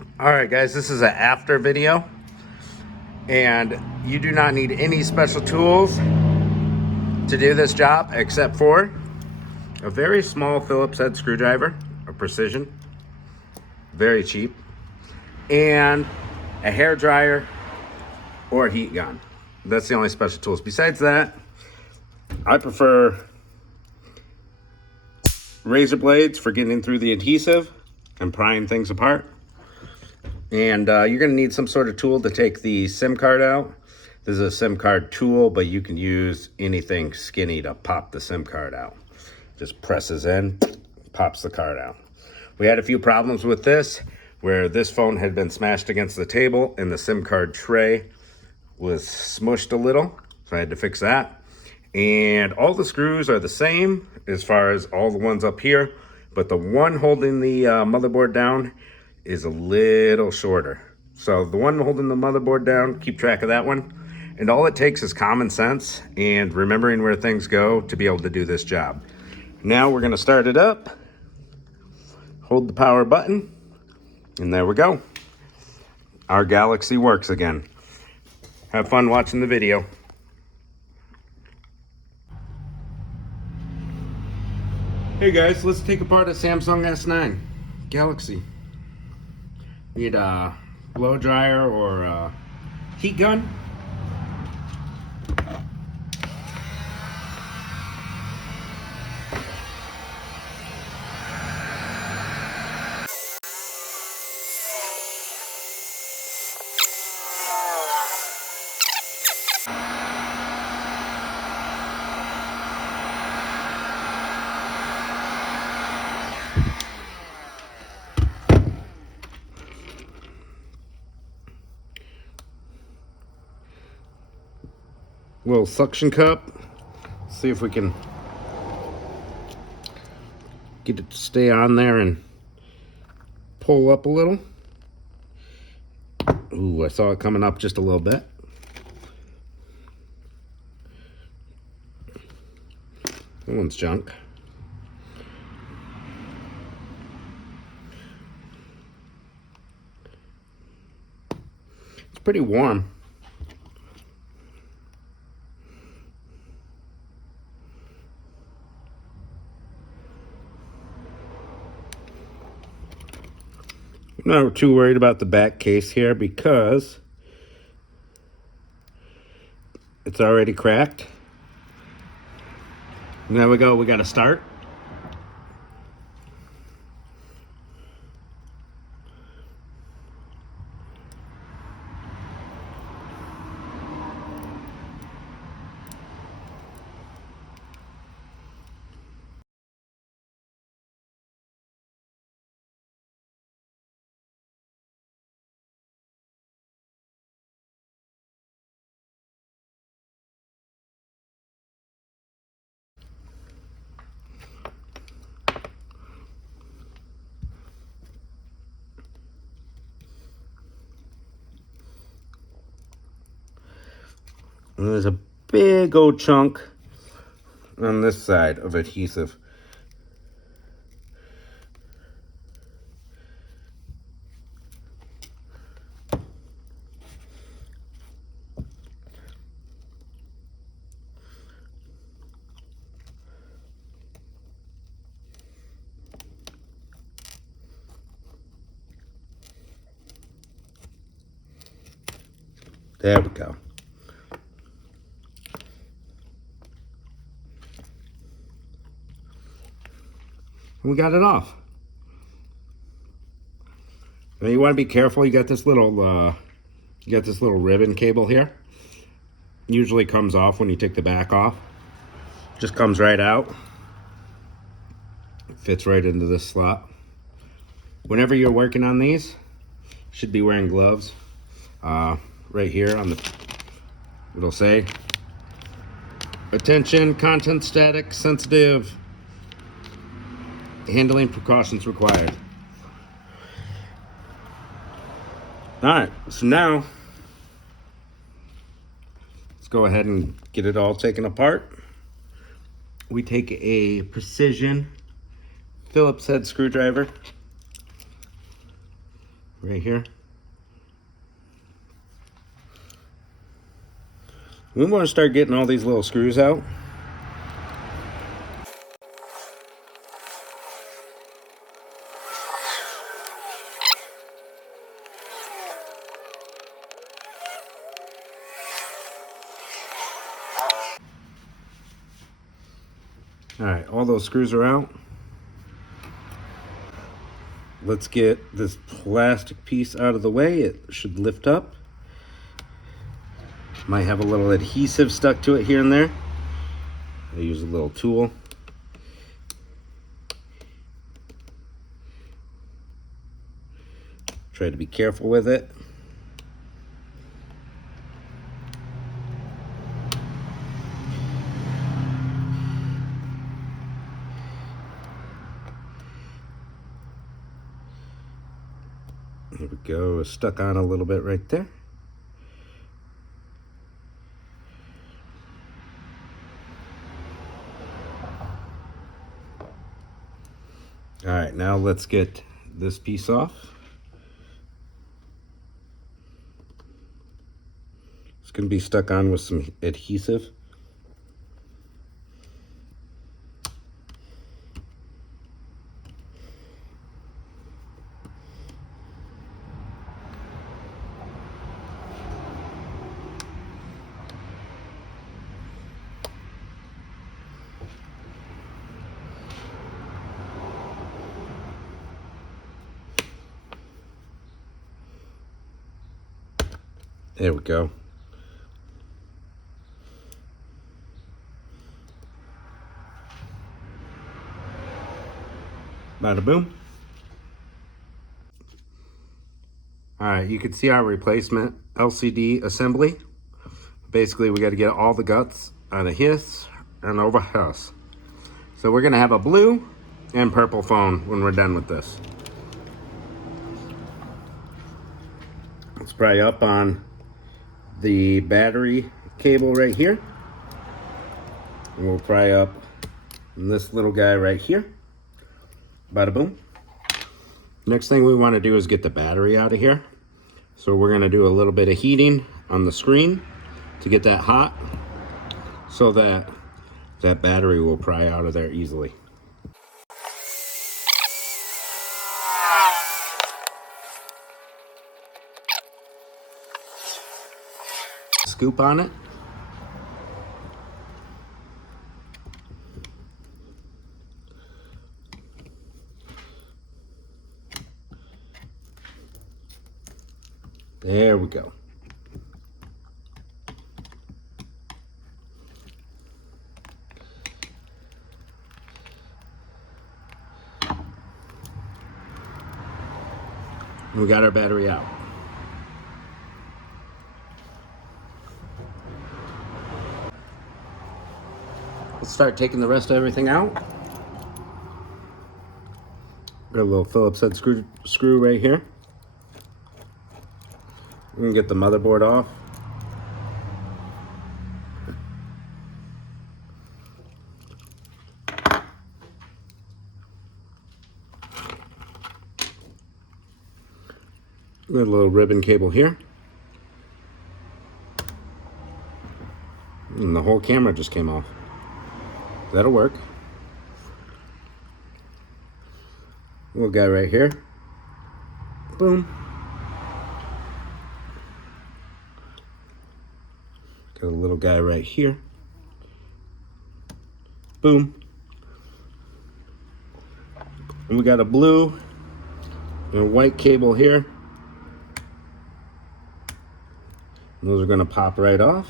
All right, guys, this is an after video, and you do not need any special tools to do this job except for a very small Phillips head screwdriver, a precision, very cheap, and a hair dryer or a heat gun. That's the only special tools. Besides that, I prefer razor blades for getting through the adhesive and prying things apart. And you're going to need some sort of tool to take the SIM card out. This is a SIM card tool, but you can use anything skinny to pop the SIM card out. Just presses in, pops the card out. We had a few problems with this, where this phone had been smashed against the table and the SIM card tray was smushed a little, so I had to fix that. And all the screws are the same as far as all the ones up here, but the one holding the motherboard down is a little shorter. So the one holding the motherboard down, keep track of that one. And all it takes is common sense and remembering where things go to be able to do this job. Now we're gonna start it up, hold the power button, and there we go. Our Galaxy works again. Have fun watching the video. Hey guys, let's take apart a Samsung S9 Galaxy. Need a blow dryer or a heat gun. Little suction cup. See if we can get it to stay on there and pull up a little. Ooh, I saw it coming up just a little bit. That one's junk. It's pretty warm. I'm not too worried about the back case here because it's already cracked. And there we go, we got to start. And there's a big old chunk on this side of adhesive. There we go. We got it off. Now you want to be careful. You got this little ribbon cable here. Usually comes off when you take the back off. Just comes right out. Fits right into this slot. Whenever you're working on these, you should be wearing gloves. Right here on the, it'll say, attention, content static, sensitive, handling precautions required. All right, so now let's go ahead and get it all taken apart. We take a precision Phillips head screwdriver, right here. We want to start getting all these little screws out. All right, all those screws are out. Let's get this plastic piece out of the way. It should lift up. Might have a little adhesive stuck to it here and there. I use a little tool. Try to be careful with it. There we go, it's stuck on a little bit right there. All right, now let's get this piece off. It's going to be stuck on with some adhesive. There we go. Bada boom. All right, you can see our replacement LCD assembly. Basically, we got to get all the guts out of his and over his. So we're gonna have a blue and purple phone when we're done with this. Let's pry up on the battery cable right here. And we'll pry up this little guy right here. Bada boom. Next thing we want to do is get the battery out of here. So we're going to do a little bit of heating on the screen to get that hot so that that battery will pry out of there easily. Scoop on it. There we go. We got our battery out. Let's start taking the rest of everything out. Got a little Phillips head screw right here. We can get the motherboard off. We got a little ribbon cable here. And the whole camera just came off. That'll work. Little guy right here. Boom. Got a little guy right here. Boom. And we got a blue and a white cable here. And those are gonna pop right off.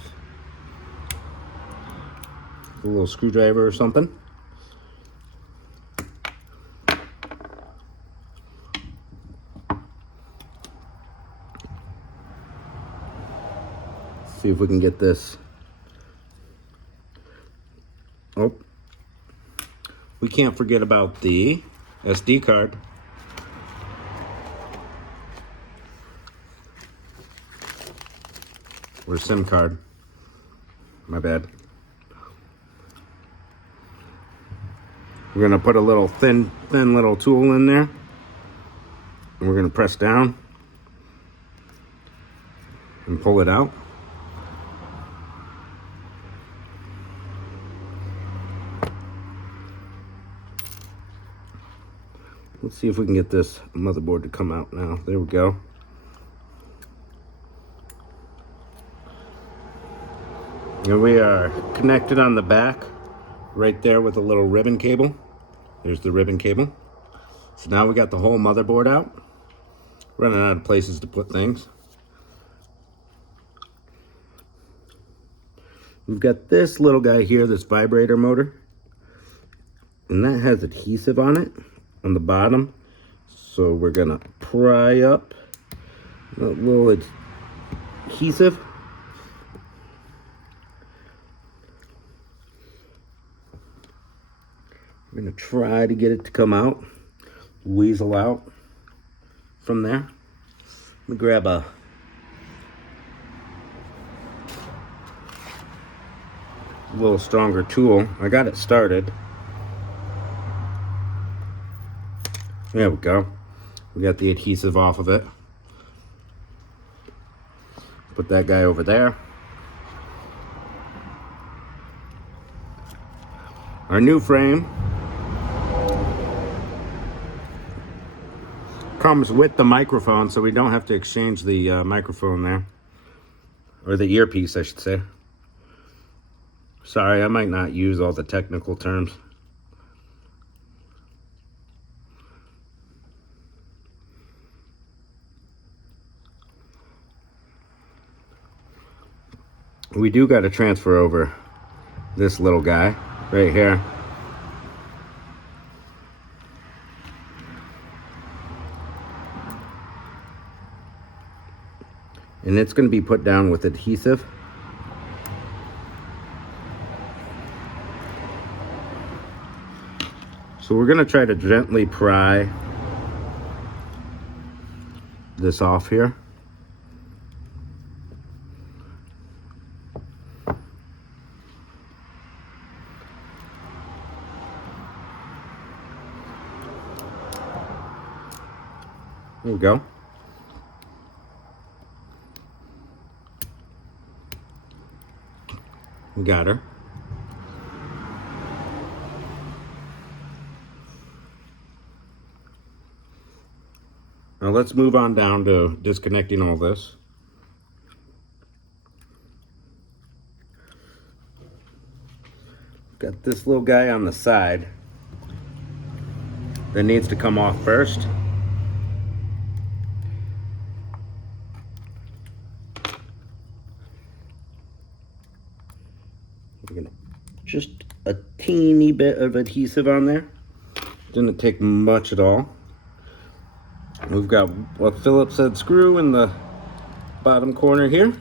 A little screwdriver or something. See if we can get this. Oh, we can't forget about the SD card. Or SIM card. My bad. We're gonna put a little thin little tool in there. And we're gonna press down. and pull it out. Let's see if we can get this motherboard to come out now. There we go. And we are connected on the back right there with a little ribbon cable. There's the ribbon cable. So now we got the whole motherboard out. Running out of places to put things. We've got this little guy here, this vibrator motor. And that has adhesive on it on the bottom. So we're gonna pry up a little adhesive. We're gonna try to get it to come out, weasel out from there. Let me grab a little stronger tool. I got it started. There we go. We got the adhesive off of it. Put that guy over there. Our new frame comes with the microphone, so we don't have to exchange the microphone there. Or the earpiece, I should say. Sorry, I might not use all the technical terms. We do got to transfer over this little guy right here. And it's going to be put down with adhesive. So we're going to try to gently pry this off here. There we go. We got her. Now let's move on down to disconnecting all this. Got this little guy on the side that needs to come off first. We're gonna just a teeny bit of adhesive on there. Didn't take much at all. We've got a Phillips head screw in the bottom corner here.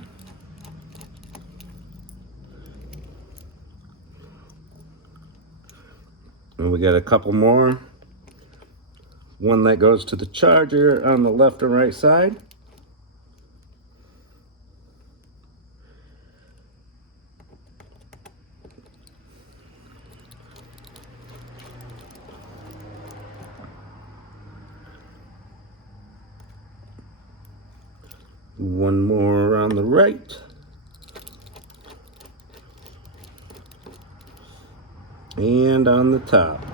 And we got a couple more. One that goes to the charger on the left and right side. One more on the right. And on the top.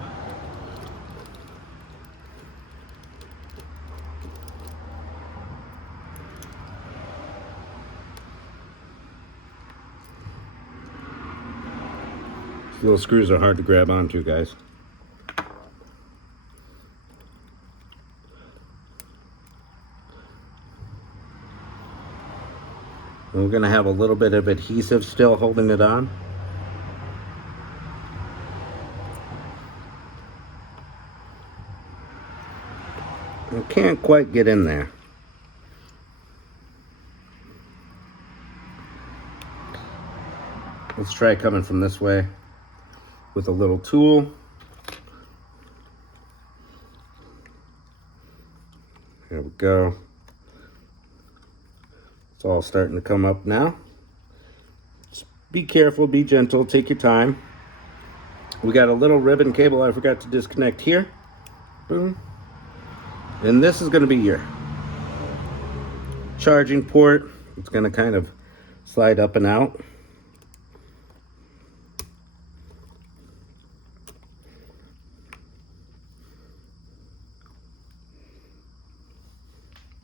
These little screws are hard to grab onto, guys. And we're going to have a little bit of adhesive still holding it on. I can't quite get in there. Let's try coming from this way with a little tool. There we go. It's all starting to come up now. Just be careful, be gentle, take your time. We got a little ribbon cable I forgot to disconnect here. Boom. And this is going to be your charging port It's going to kind of slide up and out.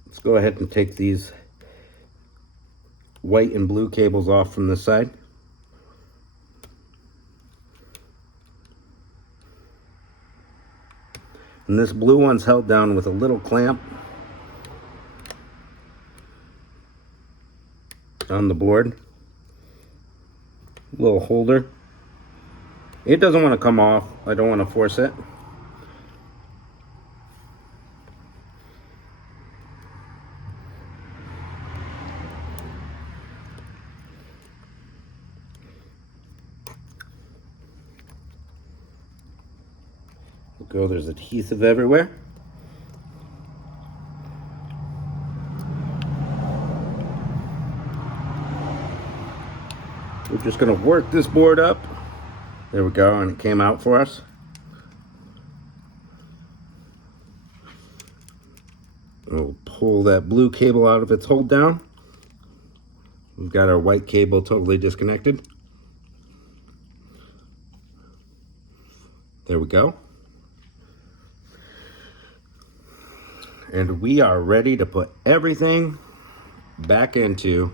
Let's go ahead and take these white and blue cables off from this side. And this blue one's held down with a little clamp on the board. Little holder. It doesn't want to come off. I don't want to force it. Go, there's adhesive everywhere. We're just going to work this board up. There we go, and it came out for us. We'll pull that blue cable out of its hold down. We've got our white cable totally disconnected. There we go. And we are ready to put everything back into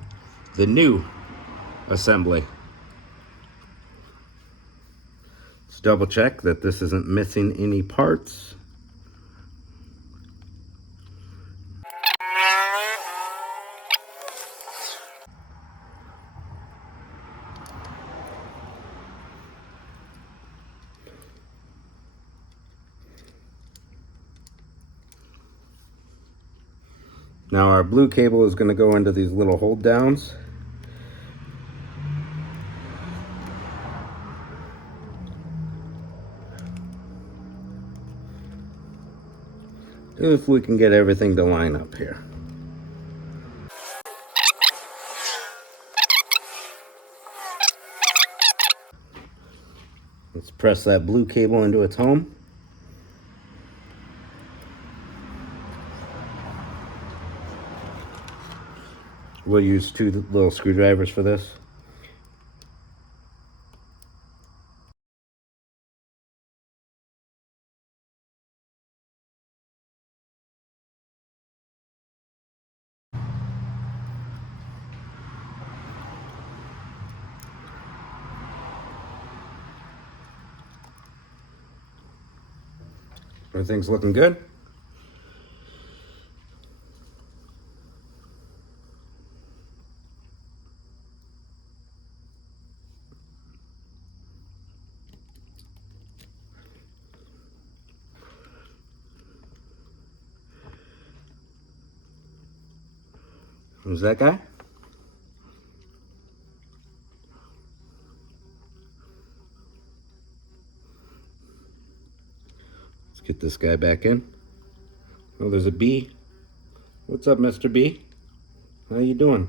the new assembly. Let's double check that this isn't missing any parts. Now our blue cable is going to go into these little hold downs. If we can get everything to line up here. Let's press that blue cable into its home. We'll use 2 little screwdrivers for this. Everything's looking good. Who's that guy? Let's get this guy back in. Oh, there's a B. What's up, Mr. B? How you doing?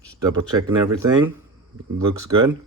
Just double checking everything. Looks good.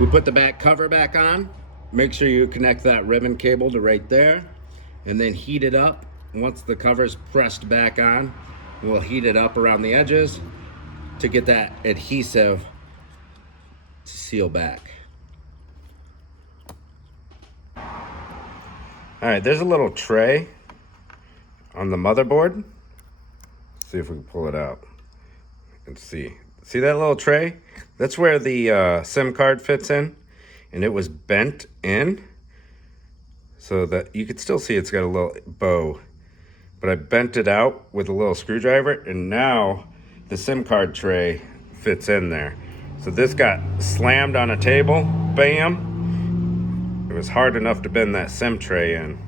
We put the back cover back on. Make sure you connect that ribbon cable to right there, and then heat it up. Once the cover's pressed back on, we'll heat it up around the edges to get that adhesive to seal back. All right, there's a little tray on the motherboard. Let's see if we can pull it out and see. See that little tray? That's where the SIM card fits in, and it was bent in so that you could still see it's got a little bow. But I bent it out with a little screwdriver, and now the SIM card tray fits in there. So this got slammed on a table, bam. It was hard enough to bend that SIM tray in.